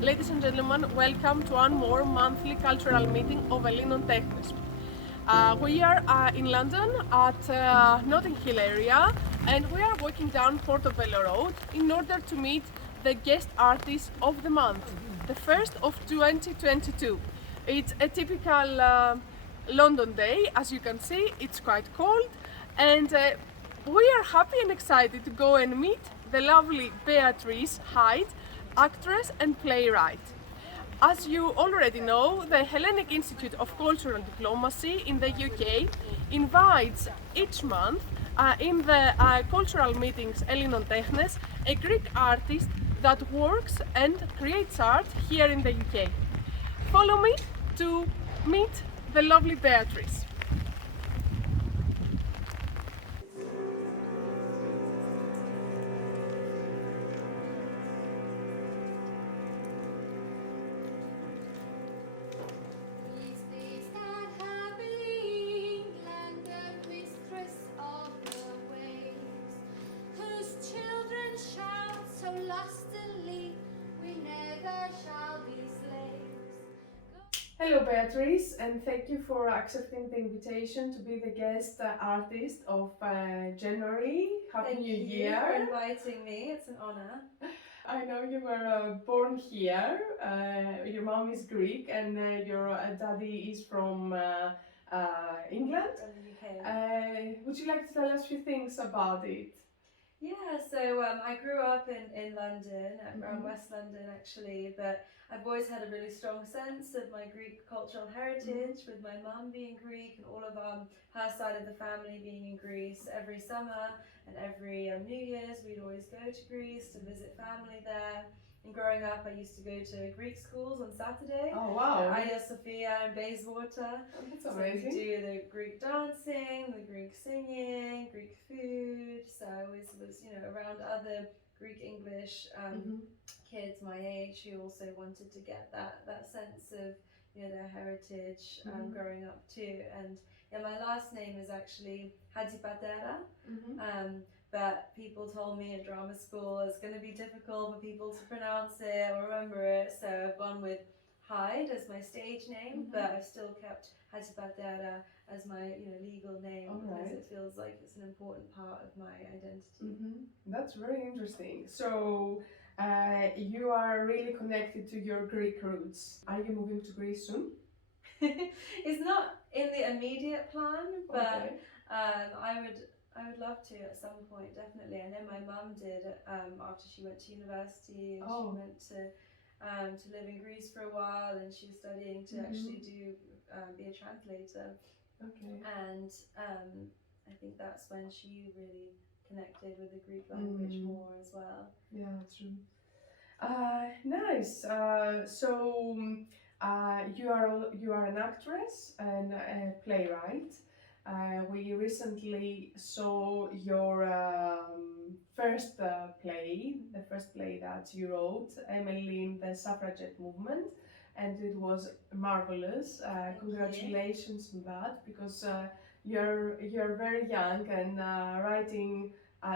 Ladies and gentlemen, welcome to one more monthly cultural meeting of ΕΛΛΗΝΩΝ ΤΕΧΝΕΣ. We are in London at Notting Hill area, and we are walking down Portobello Road in order to meet the guest artist of the month, the first of 2022. It's a typical London day. As you can see, it's quite cold, and we are happy and excited to go and meet the lovely Beatrice Hyde, actress and playwright. As you already know, the Hellenic Institute of Cultural Diplomacy in the UK invites each month in the cultural meetings ΕΛΛΗΝΩΝ ΤΕΧΝΕΣ a Greek artist that works and creates art here in the UK. Follow me to meet the lovely Beatrice. Hello Beatrice, and thank you for accepting the invitation to be the guest artist of January. Happy New Year! Thank you for inviting me, it's an honor. I know you were born here, your mom is Greek and your daddy is from England. From the UK. Would you like to tell us a few things about it? Yeah, so I grew up in London, around West London actually, but I've always had a really strong sense of my Greek cultural heritage, with my mum being Greek and all of her side of the family being in Greece. Every summer and every New Year's we'd always go to Greece to visit family there. And growing up I used to go to Greek schools on Saturday. Oh wow! Hagia Sophia and Bayswater. That's So amazing. we do the Greek dancing, the Greek singing, Greek food. So I always was, around other Greek English kids my age who also wanted to get that sense of their heritage growing up too. And yeah, my last name is actually Hyde, but people told me at drama school it's going to be difficult for people to pronounce it or remember it, so I've gone with Hyde as my stage name, but I've still kept Hyde as my legal name because it feels like it's an important part of my identity. That's very interesting. So you are really connected to your Greek roots. Are you moving to Greece soon? It's not in the immediate plan, but I would love to at some point, definitely. I know my mum did after she went to university, and she went to live in Greece for a while, and she was studying to actually be a translator. And I think that's when she really connected with the Greek language more as well. Yeah, true. Nice. So you are an actress and a playwright. We recently saw your first play, the first play that you wrote, ΕΛΛΗΝ, the suffragette movement, and it was marvelous. Congratulations on that, because you're very young and writing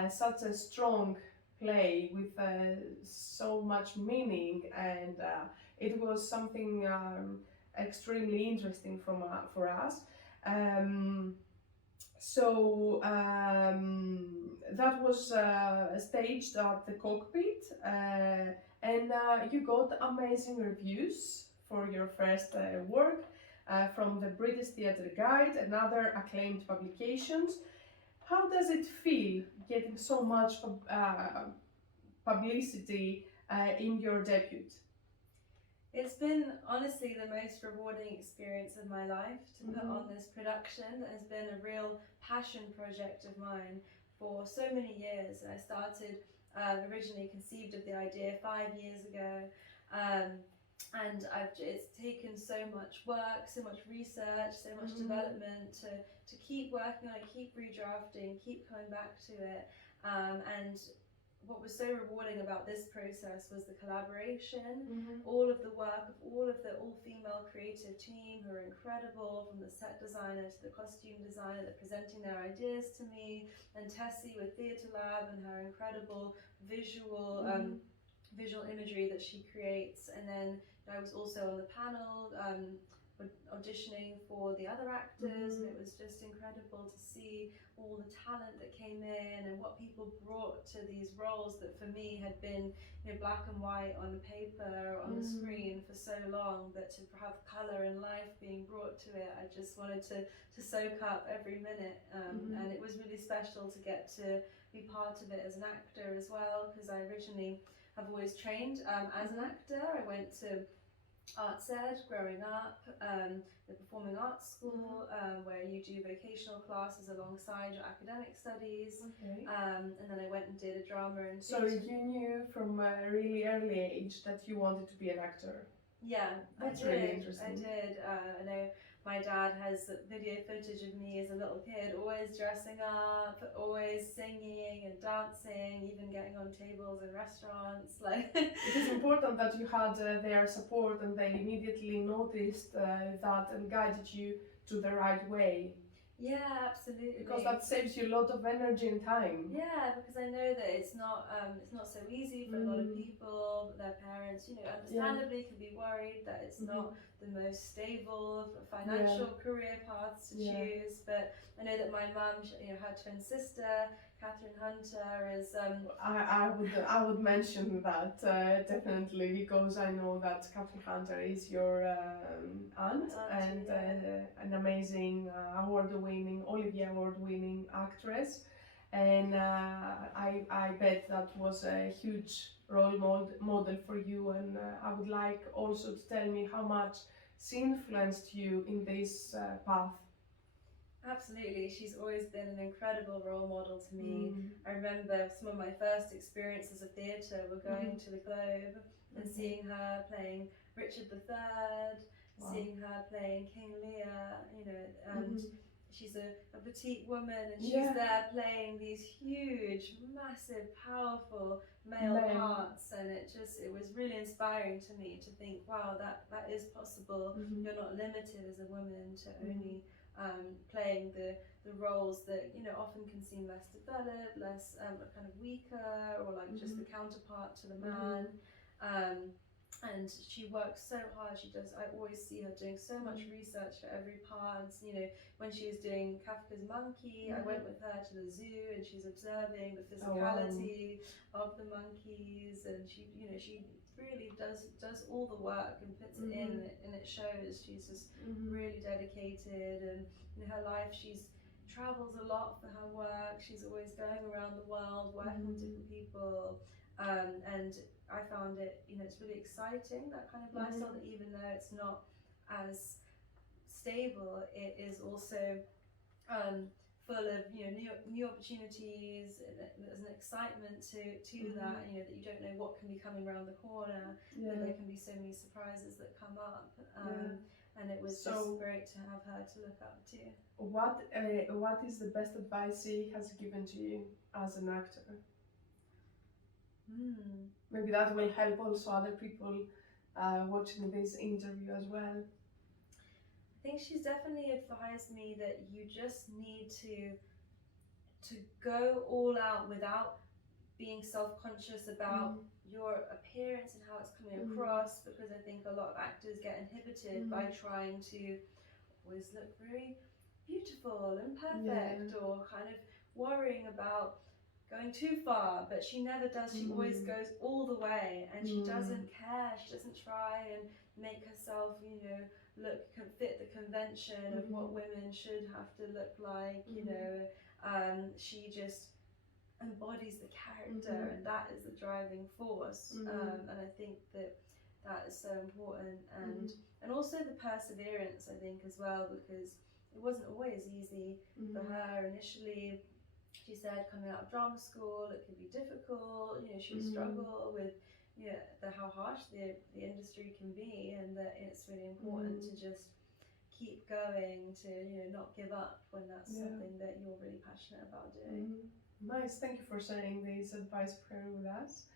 such a strong play with so much meaning, and it was something extremely interesting for us. That was staged at the Cockpit, and you got amazing reviews for your first work from the British Theatre Guide and other acclaimed publications. How does it feel getting so much publicity in your debut? It's been honestly the most rewarding experience of my life to put on this production. That has been a real passion project of mine for so many years. I started originally conceived of the idea 5 years ago, and it's taken so much work, so much research, so much development to keep working on it, keep redrafting, keep coming back to it. And what was so rewarding about this process was the collaboration, all of the work of all of the all-female creative team who are incredible, from the set designer to the costume designer, that presenting their ideas to me, and Tessie with Theatre Lab and her incredible visual visual imagery that she creates. And then I was also on the panel auditioning for the other actors, and it was just incredible to see all the talent that came in and what people brought to these roles that for me had been, you know, black and white on paper or on the screen for so long, but to have colour and life being brought to it, I just wanted to soak up every minute, and it was really special to get to be part of it as an actor as well, because I originally have always trained as an actor. I went to Arts Ed growing up, the Performing Arts School, where you do vocational classes alongside your academic studies. And then I went and did a drama and So you knew from a really early age that you wanted to be an actor? Yeah, that's I did. Really interesting. I did. I know my dad has video footage of me as a little kid, always dressing up, always singing and dancing, even getting on tables in restaurants. Like it is important that you had their support, and they immediately noticed that and guided you to the right way. Yeah, absolutely. Because that saves you a lot of energy and time. Yeah, because I know that it's not so easy for a lot of people. Their parents, you know, understandably can be worried that it's not the most stable financial career paths to choose. But I know that my mum, you know, her twin sister, Catherine Hunter, is. I would mention that definitely, because I know that Catherine Hunter is your aunt and an amazing award-winning, Olivier Award-winning actress, and I bet that was a huge role model for you. And I would like also to tell me how much she influenced you in this path. Absolutely, she's always been an incredible role model to me. I remember some of my first experiences of theatre were going to the Globe and seeing her playing Richard III, seeing her playing King Lear, you know, and she's a petite woman, and she's there playing these huge, massive, powerful male parts, and it was really inspiring to me to think, wow, that is possible. You're not limited as a woman to only playing the roles that, you know, often can seem less developed, less kind of weaker, or like just the counterpart to the man. And she works so hard. I always see her doing so much research for every part. You know, when she was doing Kafka's Monkey, I went with her to the zoo, and she's observing the physicality of the monkeys, and she, you know, she really does all the work and puts it in, and it shows. She's just really dedicated, and in her life she's travels a lot for her work. She's always going around the world working with different people, and I found it, you know, it's really exciting, that kind of lifestyle, that even though it's not as stable, it is also full of, you know, new opportunities. There's an excitement to that, you know, that you don't know what can be coming around the corner, that there can be so many surprises that come up, and it was just great to have her to look up to. What is the best advice she has given to you as an actor? Maybe that will help also other people watching this interview as well. I think she's definitely advised me that you just need to go all out without being self-conscious about your appearance and how it's coming across, because I think a lot of actors get inhibited by trying to always look very beautiful and perfect, or kind of worrying about going too far, but she never does. She always goes all the way, and she doesn't care. She doesn't try and make herself, you know, fit the convention of what women should have to look like, you know. She just embodies the character, and that is the driving force. And I think that is so important, and also the perseverance, I think, as well, because it wasn't always easy for her initially. She said coming out of drama school, it could be difficult, you know, she would struggle with, you know, how harsh the industry can be, and that it's really important to just keep going, to, you know, not give up when that's something that you're really passionate about doing. Nice, thank you for sharing this advice with us.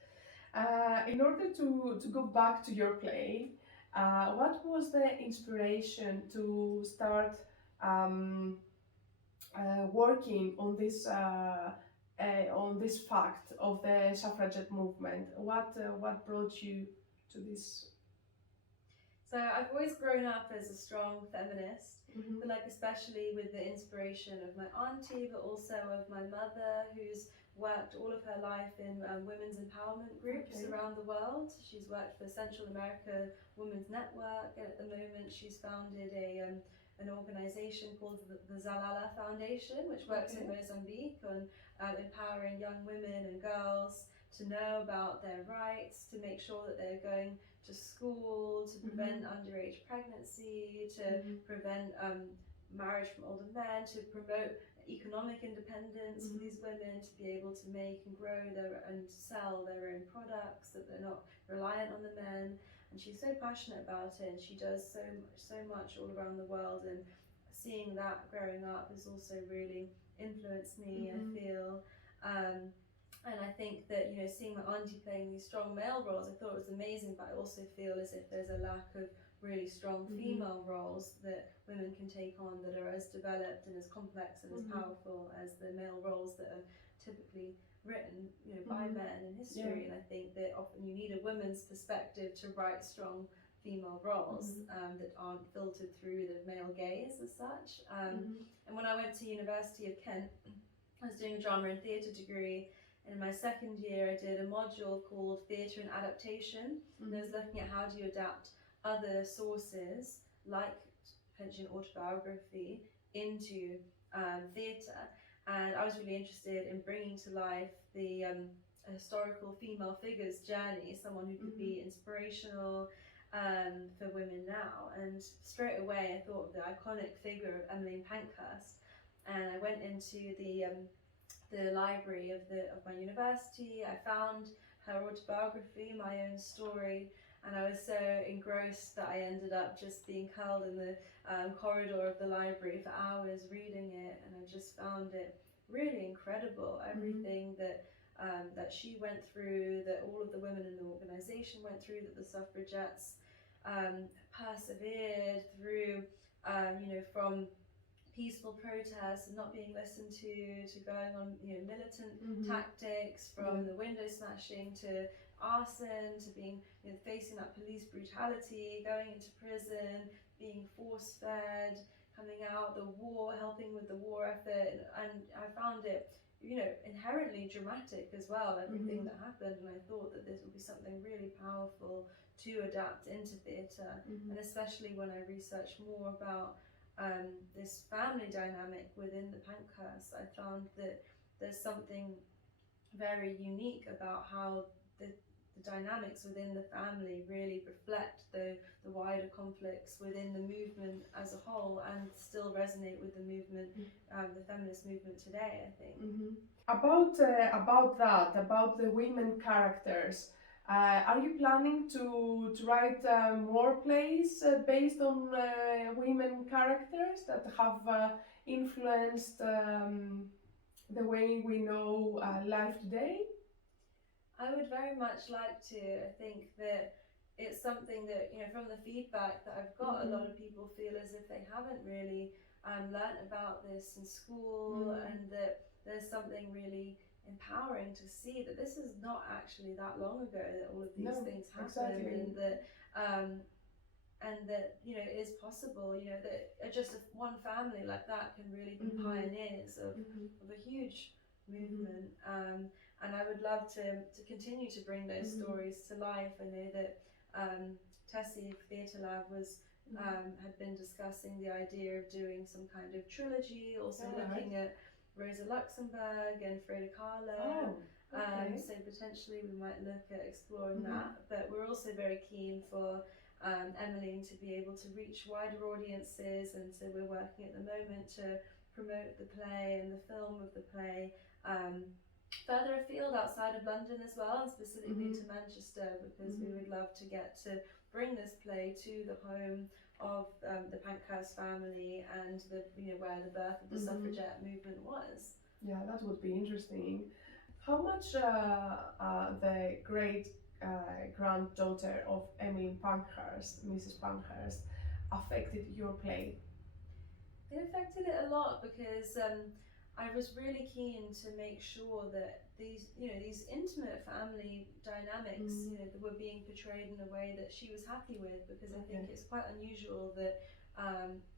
In order to go back to your play, what was the inspiration to start working on this on this fact of the suffragette movement? What brought you to this? So I've always grown up as a strong feminist, Mm-hmm. but like especially with the inspiration of my auntie, but also of my mother, who's worked all of her life in women's empowerment groups Okay. around the world. She's worked for Central America Women's Network, and at the moment she's founded an organization called the Zalala Foundation, which works in Okay. Mozambique on empowering young women and girls to know about their rights, to make sure that they're going to school, to prevent underage pregnancy, to prevent marriage from older men, to promote economic independence for these women to be able to make and grow and sell their own products, that they're not reliant on the men. And she's so passionate about it, and she does so much all around the world, and seeing that growing up has also really influenced me, I feel. And I think that, you know, seeing my auntie playing these strong male roles, I thought it was amazing, but I also feel as if there's a lack of really strong female roles that women can take on that are as developed and as complex and as powerful as the male roles that are typically written, you know, by men in history. And I think that often you need a woman's perspective to write strong female roles that aren't filtered through the male gaze as such. And when I went to University of Kent, I was doing a drama and theatre degree. In my second year, I did a module called Theatre and Adaptation, and I was looking at how do you adapt other sources, like potentially an autobiography, into theatre. And I was really interested in bringing to life the historical female figure's journey, someone who could be inspirational for women now. And straight away, I thought of the iconic figure of Emmeline Pankhurst, and I went into the library of my university. I found her autobiography, my own story, and I was so engrossed that I ended up just being curled in the corridor of the library for hours reading it, and I just found it really incredible. Everything that she went through, that all of the women in the organisation went through, that the suffragettes persevered through, you know, from peaceful protests and not being listened to going on, you know, militant tactics, from the window smashing to arson, to being, you know, facing that police brutality, going into prison, being force fed, coming out, the war, helping with the war effort, and I found it, you know, inherently dramatic as well, everything that happened, and I thought that this would be something really powerful to adapt into theatre, and especially when I researched more about this family dynamic within the Pankhursts, I found that there's something very unique about how the dynamics within the family really reflect the wider conflicts within the movement as a whole, and still resonate with the movement, the feminist movement today, I think. About the women characters, are you planning to write more plays based on women characters that have influenced the way we know life today? I would very much like to. I think that it's something that, you know, from the feedback that I've got, a lot of people feel as if they haven't really learnt about this in school, and that there's something really empowering to see that this is not actually that long ago that all of these things happened, and that, you know, it is possible, you know, that just one family like that can really be pioneers of a huge movement. And I would love to continue to bring those stories to life. I know that Tessie Theatre Lab was had been discussing the idea of doing some kind of trilogy, also looking at Rosa Luxemburg and Frida Kahlo. So potentially we might look at exploring that, but we're also very keen for Emmeline to be able to reach wider audiences, and so we're working at the moment to promote the play and the film of the play further afield outside of London as well, and specifically to Manchester, because we would love to get to bring this play to the home of the Pankhurst family, and the, you know, where the birth of the suffragette movement was. Yeah, that would be interesting. How much the great granddaughter of Emmeline Pankhurst, Mrs. Pankhurst, affected your play? It affected it a lot, because I was really keen to make sure that these intimate family dynamics, that were being portrayed in a way that she was happy with, because I think it's quite unusual that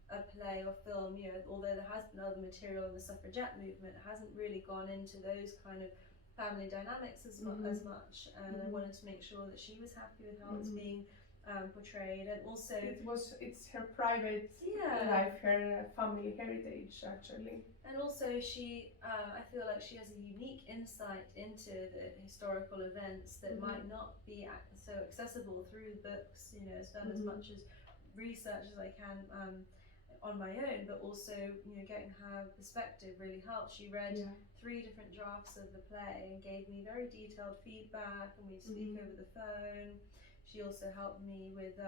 a play or film, although there has been other material in the suffragette movement, hasn't really gone into those kind of family dynamics as much, and I wanted to make sure that she was happy with how it's being portrayed, and also it's her private life, her family heritage actually. And also she, I feel like she has a unique insight into the historical events that might not be so accessible through books. I've done as much as research as I can on my own, but also getting her perspective really helped. She read 3 different drafts of the play and gave me very detailed feedback, and we'd speak over the phone. She also helped me with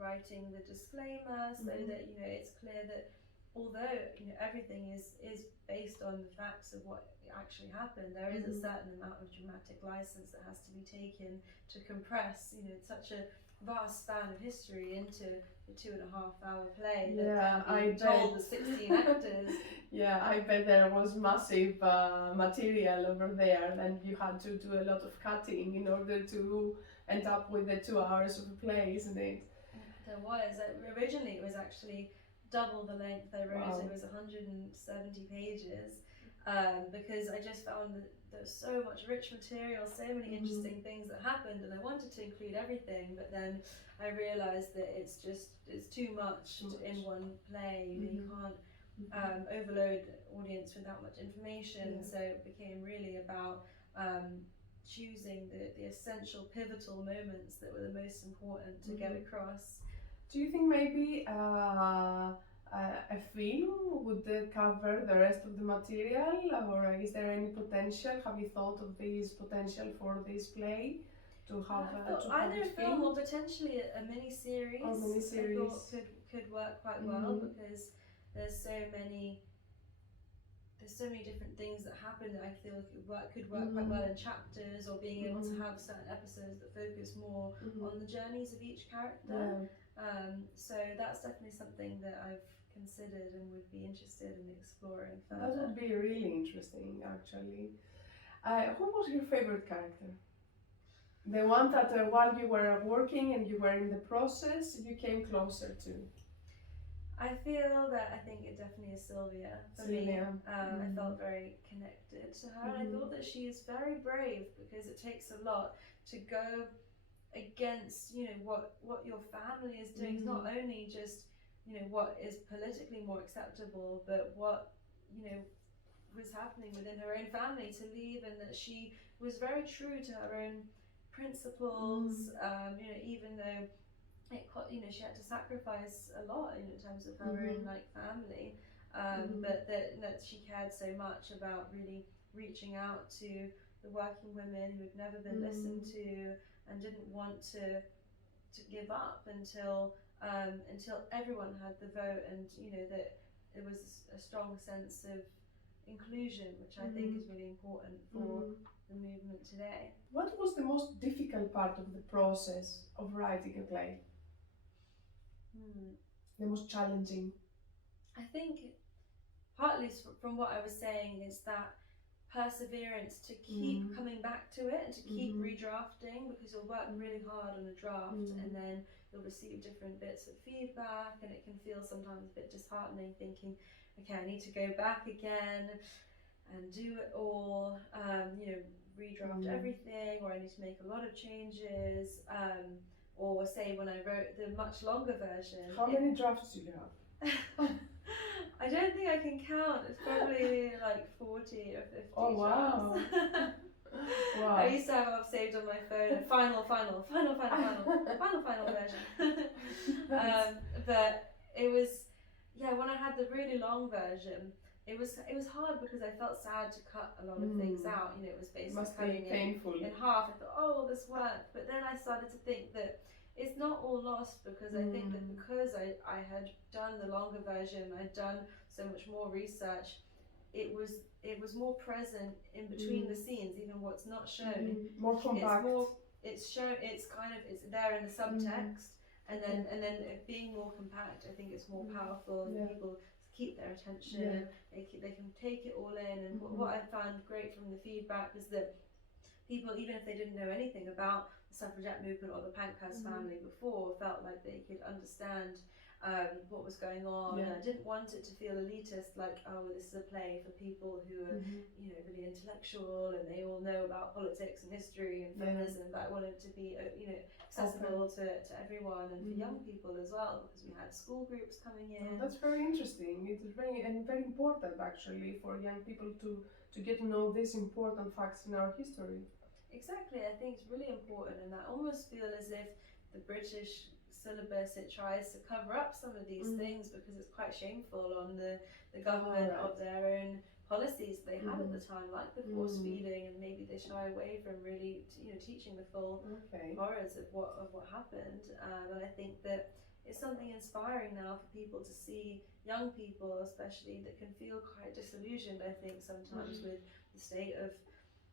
writing the disclaimer, so that it's clear that although everything is based on the facts of what actually happened, there is a certain amount of dramatic license that has to be taken to compress such a vast span of history into a 2.5-hour play that can be told with 16 actors. Yeah, I bet there was massive material over there, and you had to do a lot of cutting in order to end up with the 2 hours of the play, isn't it? There was. Originally it was actually double the length I wrote. It was 170 pages, because I just found that there's so much rich material, so many interesting things that happened, and I wanted to include everything, but then I realised that it's too much in one play. You can't overload the audience with that much information, so it became really about choosing the essential pivotal moments that were the most important to get across. Do you think maybe a film would cover the rest of the material, or is there any potential? Have you thought of this potential for this play to have either a film or potentially a mini-series? I thought could work quite well, because there's so many different things that happen that I feel like could work quite well in chapters, or being able to have certain episodes that focus more on the journeys of each character. So that's definitely something that I've considered and would be interested in exploring further. That would be really interesting, actually. Who was your favorite character? The one that while you were working and you were in the process, you came closer to? I feel that I think it definitely is Sylvia for me. I felt very connected to her, and I thought that she is very brave, because it takes a lot to go against what your family is doing. It's not only just what is politically more acceptable, but what was happening within her own family, to leave, and that she was very true to her own principles, even though she had to sacrifice a lot in terms of her own family, but that she cared so much about really reaching out to the working women who had never been listened to, and didn't want to give up until everyone had the vote, and that there was a strong sense of inclusion, which I think is really important for the movement today. What was the most difficult part of the process of writing a play? The most challenging? I think partly from what I was saying is that perseverance to keep coming back to it, and to keep redrafting, because you'll work really hard on a draft and then you'll receive different bits of feedback, and it can feel sometimes a bit disheartening, thinking, okay, I need to go back again and do it all, redraft everything, or I need to make a lot of changes, or say when I wrote the much longer version. How many drafts do you have? I don't think I can count. It's probably like 40 or 50 Oh, wow. drafts. Wow. I used to have it saved on my phone, a final version. But it was, when I had the really long version, it was hard, because I felt sad to cut a lot of things out. It was basically cutting it in half. I thought, oh, this worked. But then I started to think that it's not all lost, because I think that because I had done the longer version, I'd done so much more research, it was more present in between the scenes, even what's not shown. More compact. It's shown. It's there in the subtext, and then it being more compact, I think it's more powerful, and people keep their attention. They can take it all in. And what I found great from the feedback is that people, even if they didn't know anything about the suffragette movement or the Pankhurst family before, felt like they could understand what was going on. And I didn't want it to feel elitist, like, oh, this is a play for people who are, you know, really intellectual and they all know about politics and history and feminism. But I wanted it to be, you know, accessible to everyone and for young people as well, because we had school groups coming in. Oh, that's very interesting. It is very important actually for young people to get to know these important facts in our history. Exactly, I think it's really important, and I almost feel as if the British syllabus, it tries to cover up some of these things because it's quite shameful on the government of their own policies they had at the time, like the force feeding, and maybe they shy away from really you know, teaching the full horrors of what happened. And I think that it's something inspiring now for people to see, young people especially, that can feel quite disillusioned, I think, sometimes with the state of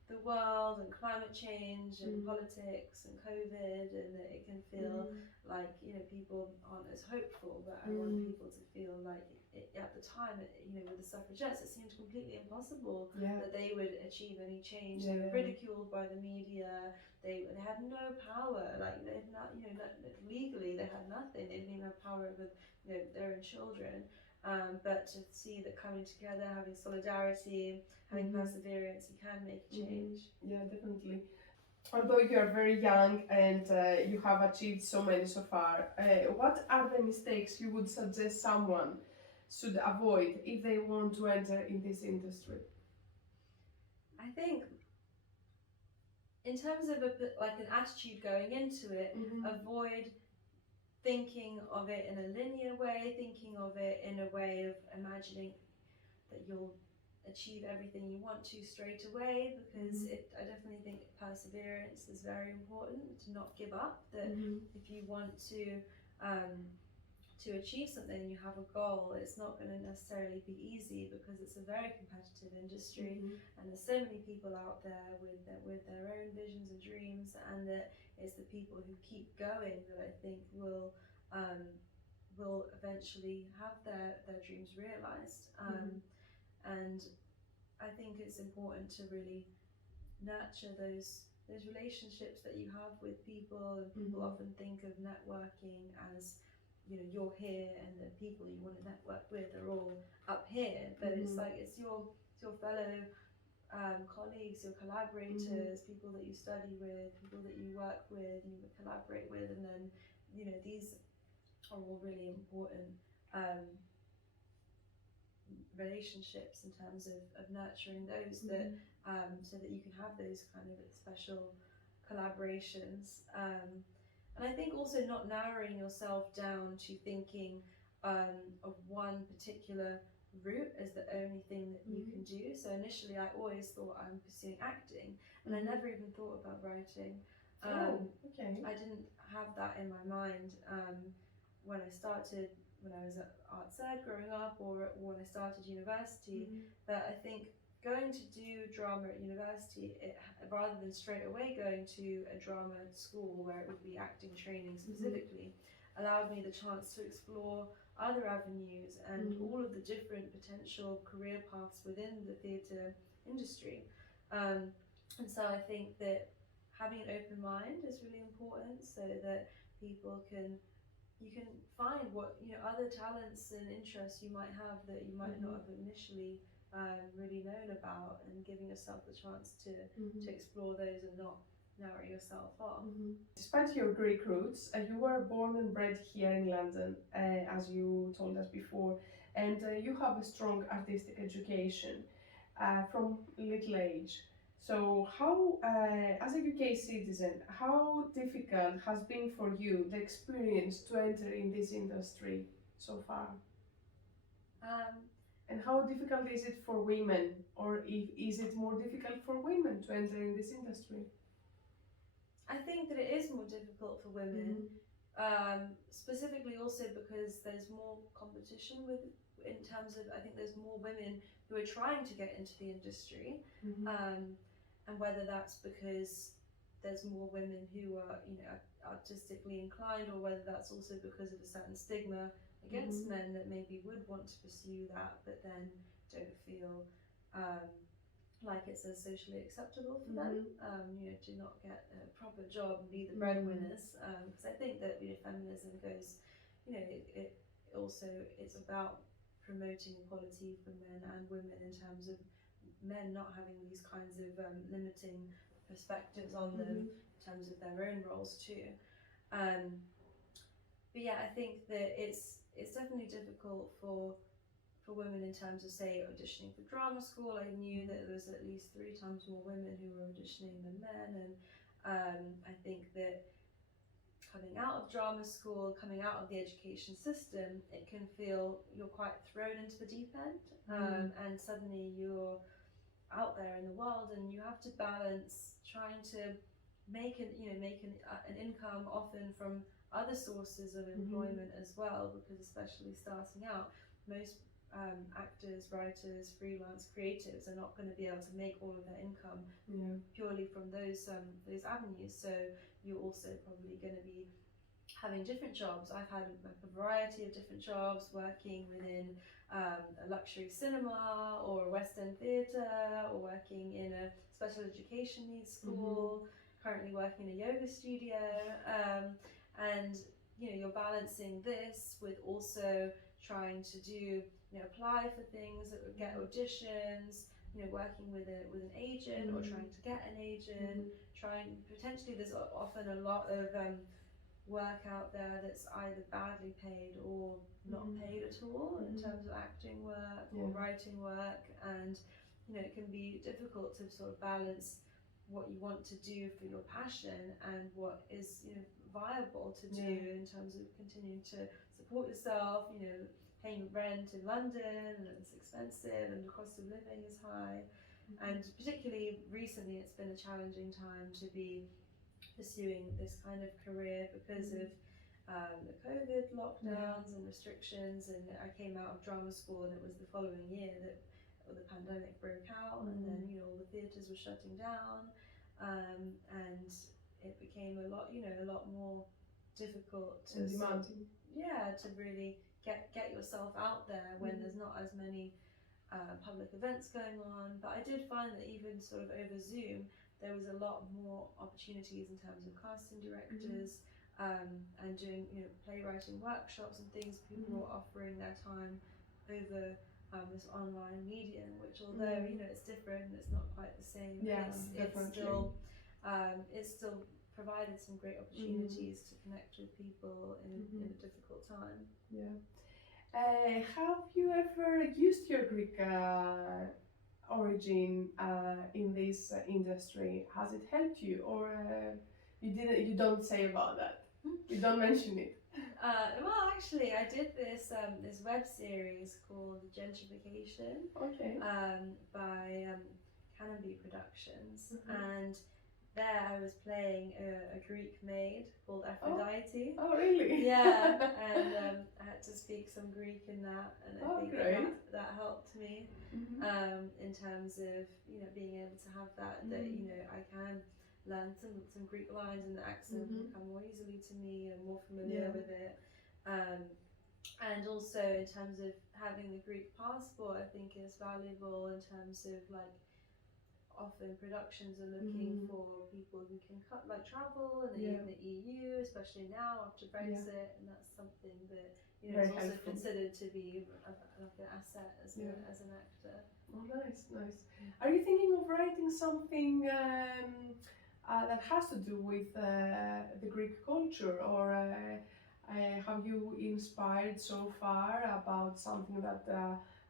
the world and climate change and politics and COVID, and that it can feel like, you know, people aren't as hopeful. But I want people to feel like at the time, you know, with the suffragettes, it seemed completely impossible that they would achieve any change. They were ridiculed by the media. They had no power. Like they had not, you know, legally they had nothing. They didn't even have power over, you know, their own children. But to see that coming together, having solidarity, having perseverance, you can make a change. Yeah, definitely. Although you are very young and you have achieved so many so far, what are the mistakes you would suggest someone should avoid if they want to enter in this industry? I think in terms of like an attitude going into it, avoid thinking of it in a linear way, thinking of it in a way of imagining that you'll achieve everything you want to straight away, because I definitely think perseverance is very important, to not give up. That if you want to achieve something, you have a goal, it's not going to necessarily be easy because it's a very competitive industry and there's so many people out there with their own visions and dreams, and that it's the people who keep going that I think will eventually have their dreams realized. And I think it's important to really nurture those relationships that you have with people, and people often think of networking as, you know, you're here and the people you want to network with are all up here, but it's like it's your fellow colleagues, your collaborators, people that you study with, people that you work with, you collaborate with, and then, you know, these are all really important relationships in terms of nurturing those, that so that you can have those kind of special collaborations. And I think also not narrowing yourself down to thinking of one particular route as the only thing that you can do. So initially I always thought I'm pursuing acting, and I never even thought about writing. I didn't have that in my mind when I was at Arts Ed growing up, or when I started university. But I think going to do drama at university, rather than straight away going to a drama school where it would be acting training specifically, allowed me the chance to explore other avenues and all of the different potential career paths within the theatre industry. And so I think that having an open mind is really important, so that you can find what, you know, other talents and interests you might have that you might not have initially really known about, and giving yourself the chance to explore those and not narrow yourself off. Despite your Greek roots, you were born and bred here in London, as you told us before, and you have a strong artistic education from little age. So how, as a UK citizen, how difficult has been for you the experience to enter in this industry so far? And how difficult is it for women, or is it more difficult for women to enter in this industry? I think that it is more difficult for women, specifically also because there's more competition in terms of, I think there's more women who are trying to get into the industry, and whether that's because there's more women who are, you know, artistically inclined, or whether that's also because of a certain stigma against men that maybe would want to pursue that, but then don't feel like it's as socially acceptable for them, to not get a proper job and be the breadwinners. Because I think that feminism goes, it also, it's about promoting equality for men and women in terms of men not having these kinds of limiting perspectives on them in terms of their own roles too. But yeah, I think that it's definitely difficult for women in terms of, say, auditioning for drama school. I knew that there was at least 3 times more women who were auditioning than men, and I think that coming out of drama school, coming out of the education system, it can feel you're quite thrown into the deep end, and suddenly you're out there in the world, and you have to balance trying to make an income, often from other sources of employment as well, because especially starting out, most actors, writers, freelance creatives are not going to be able to make all of their income purely from those avenues. So you're also probably going to be having different jobs. I've had a variety of different jobs, working within a luxury cinema or a West End theatre, or working in a special education needs school, currently working in a yoga studio, and you're balancing this with also trying to do, apply for things that would get auditions, working with an agent or trying to get an agent, potentially there's often a lot of work out there that's either badly paid or not paid at all in terms of acting work or writing work, and it can be difficult to sort of balance what you want to do for your passion and what is viable to do in terms of continuing to support yourself, paying rent in London, and it's expensive and the cost of living is high, and particularly recently it's been a challenging time to be pursuing this kind of career because of the COVID lockdowns and restrictions. And I came out of drama school, and it was the following year that the pandemic broke out, and then all the theatres were shutting down, and it became a lot more difficult to to really get yourself out there when there's not as many public events going on. But I did find that even sort of over Zoom, there was a lot more opportunities in terms of casting directors and doing playwriting workshops and things. People were offering their time over this online medium, which although it's different, it's not quite the same. It's still provided some great opportunities to connect with people in a difficult time. Have you ever used your Greek origin in this industry? Has it helped you, or you don't say about that? You don't mention it? Well, actually, I did this web series called Gentrification by Canopy Productions, and there I was playing a Greek maid called Aphrodite. Oh, really? Yeah, and I had to speak some Greek in that, and I think that helped me in terms of being able to have that I can learn some Greek lines, and the accent will come more easily to me and more familiar with it. And also in terms of having the Greek passport, I think is valuable in terms of often productions are looking for people who can travel and in the EU, especially now after Brexit, and that's something that is also considered to be an asset as an actor. Oh, nice. Are you thinking of writing something that has to do with the Greek culture, or have you inspired so far about something that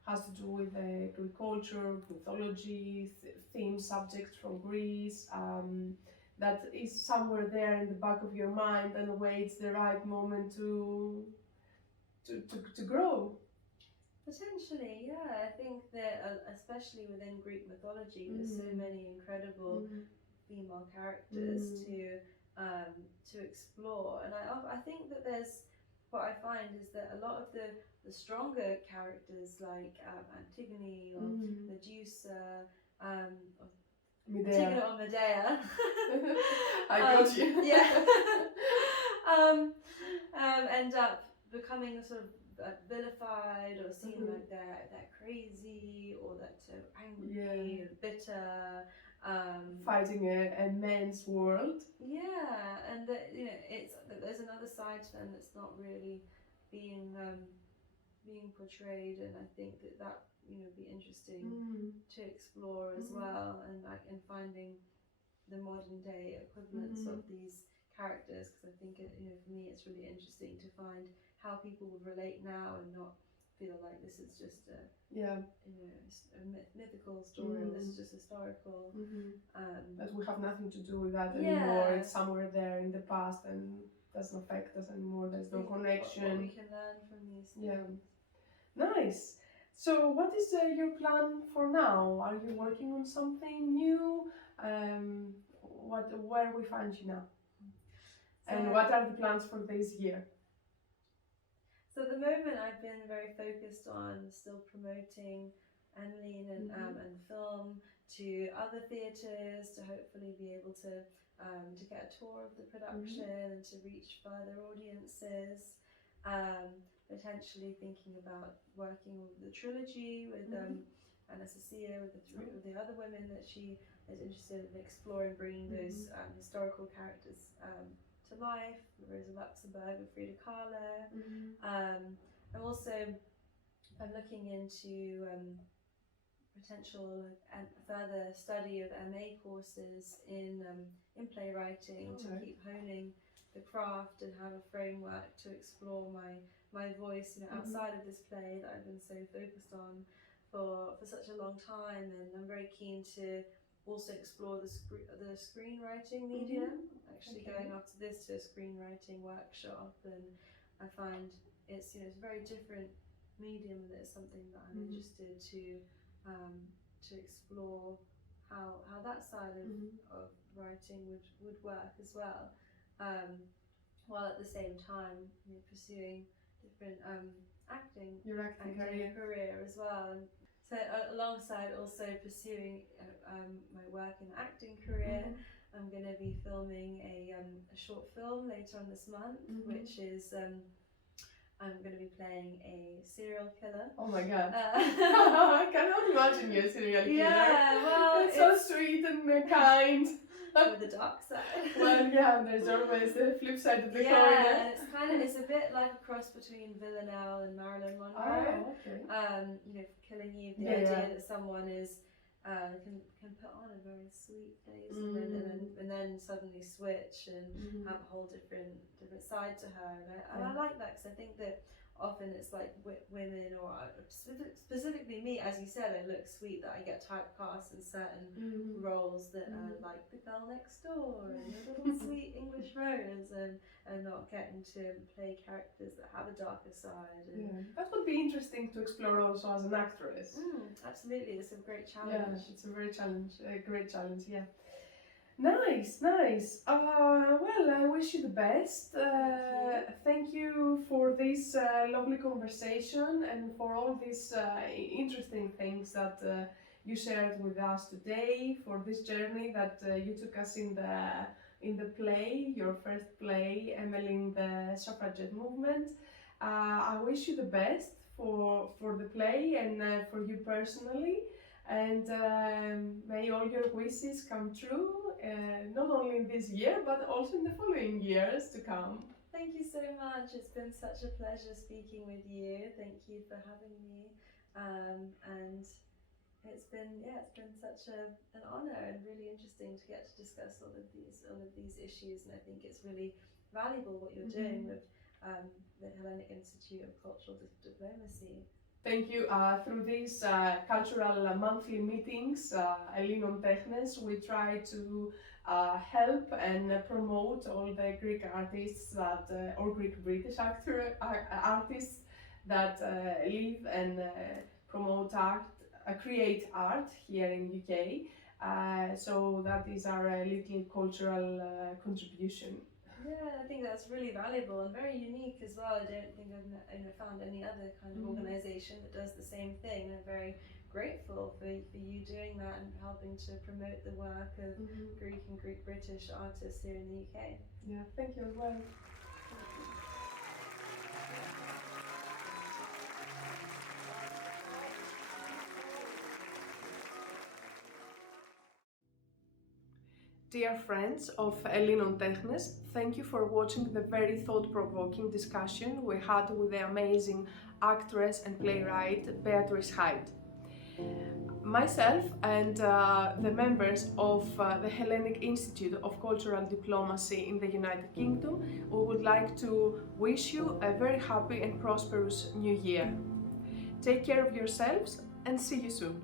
has to do with Greek culture, mythology, themes, subjects from Greece, that is somewhere there in the back of your mind and waits the right moment to grow? Potentially, yeah. I think that especially within Greek mythology, there's so many incredible female characters to explore, and I think that what I find is that a lot of the stronger characters like Antigone or Medusa, taking it on Medea. I got you. Yeah. End up becoming sort of vilified or seen like they're crazy or that they're angry and bitter. Fighting a men's world. Yeah, and that, you know, it's there's another side to them that's not really being portrayed, and I think that you know be interesting to explore as well, and like in finding the modern day equivalents of these characters, because I think you know for me it's really interesting to find how people would relate now and not feel like this is just a you know a mythical story or this is just historical. That we have nothing to do with that anymore. It's somewhere there in the past and doesn't affect us anymore. There's no connection. What we can learn from these things. Yeah. Nice. So what is your plan for now? Are you working on something new? Where we find you now? So, and what are the plans for this year? So at the moment I've been very focused on still promoting ΕΛΛΗΝΩΝ and film to other theatres, to hopefully be able to get a tour of the production and to reach further audiences. Potentially thinking about working with the trilogy with Anastasia, with the other women that she is interested in exploring, bringing those historical characters to life, Rosa Luxemburg and Frida Kahlo. I'm looking into potential and further study of MA courses in playwriting to keep honing the craft and have a framework to explore my voice, you know, outside of this play that I've been so focused on for such a long time. And I'm very keen to also explore the screenwriting medium, actually going after this to a screenwriting workshop, and I find it's, you know, it's a very different medium, and it's something that I'm interested to explore how that side of writing would work as well, while at the same time, you know, pursuing different acting career as well. And so alongside also pursuing my work in the acting career, I'm going to be filming a short film later on this month, which is I'm going to be playing a serial killer. Oh my god. I cannot imagine you a serial killer. Yeah, well, it's so sweet and kind. With the dark side. Well, yeah, there's always the flip side of the coin. Yeah, and it's a bit like a cross between Villanelle and Marilyn Monroe. Oh, okay. You know, Killing Eve, the idea that someone is can put on a very sweet face and then suddenly switch and have a whole different side to her, and I like that, because I think that often it's like women, or specifically me, as you said, I look sweet, that I get typecast in certain roles that are like the girl next door and the little sweet English rose, and not getting to play characters that have a darker side. And that would be interesting to explore also as an actress. Absolutely, it's a great challenge. Yeah, it's a great challenge, yeah. Nice, nice. Well, I wish you the best. Thank you for this lovely conversation and for all these interesting things that you shared with us today, for this journey that you took us in the play, your first play, ΕΛΛΗΝΩΝ, the suffragette movement. I wish you the best for the play and for you personally. And may all your wishes come true, not only in this year, but also in the following years to come. Thank you so much. It's been such a pleasure speaking with you. Thank you for having me. And it's been such an honor and really interesting to get to discuss all of these issues. And I think it's really valuable what you're doing with the Hellenic Institute of Cultural Diplomacy. Thank you. Through these cultural monthly meetings, ΕΛΛΗΝΩΝ ΤΕΧΝΕΣ, we try to help and promote all the Greek artists that, or Greek-British artists that live and promote art, create art here in UK. So that is our little cultural contribution. Yeah, I think that's really valuable and very unique as well. I don't think I've found any other kind of organisation that does the same thing. They're very grateful for you doing that and helping to promote the work of Greek and Greek British artists here in the UK. Yeah, thank you as well. Dear friends of ΕΛΛΗΝΩΝ ΤΕΧΝΕΣ, thank you for watching the very thought-provoking discussion we had with the amazing actress and playwright Beatrice Hyde. Myself and the members of the Hellenic Institute of Cultural Diplomacy in the United Kingdom, we would like to wish you a very happy and prosperous new year. Take care of yourselves and see you soon.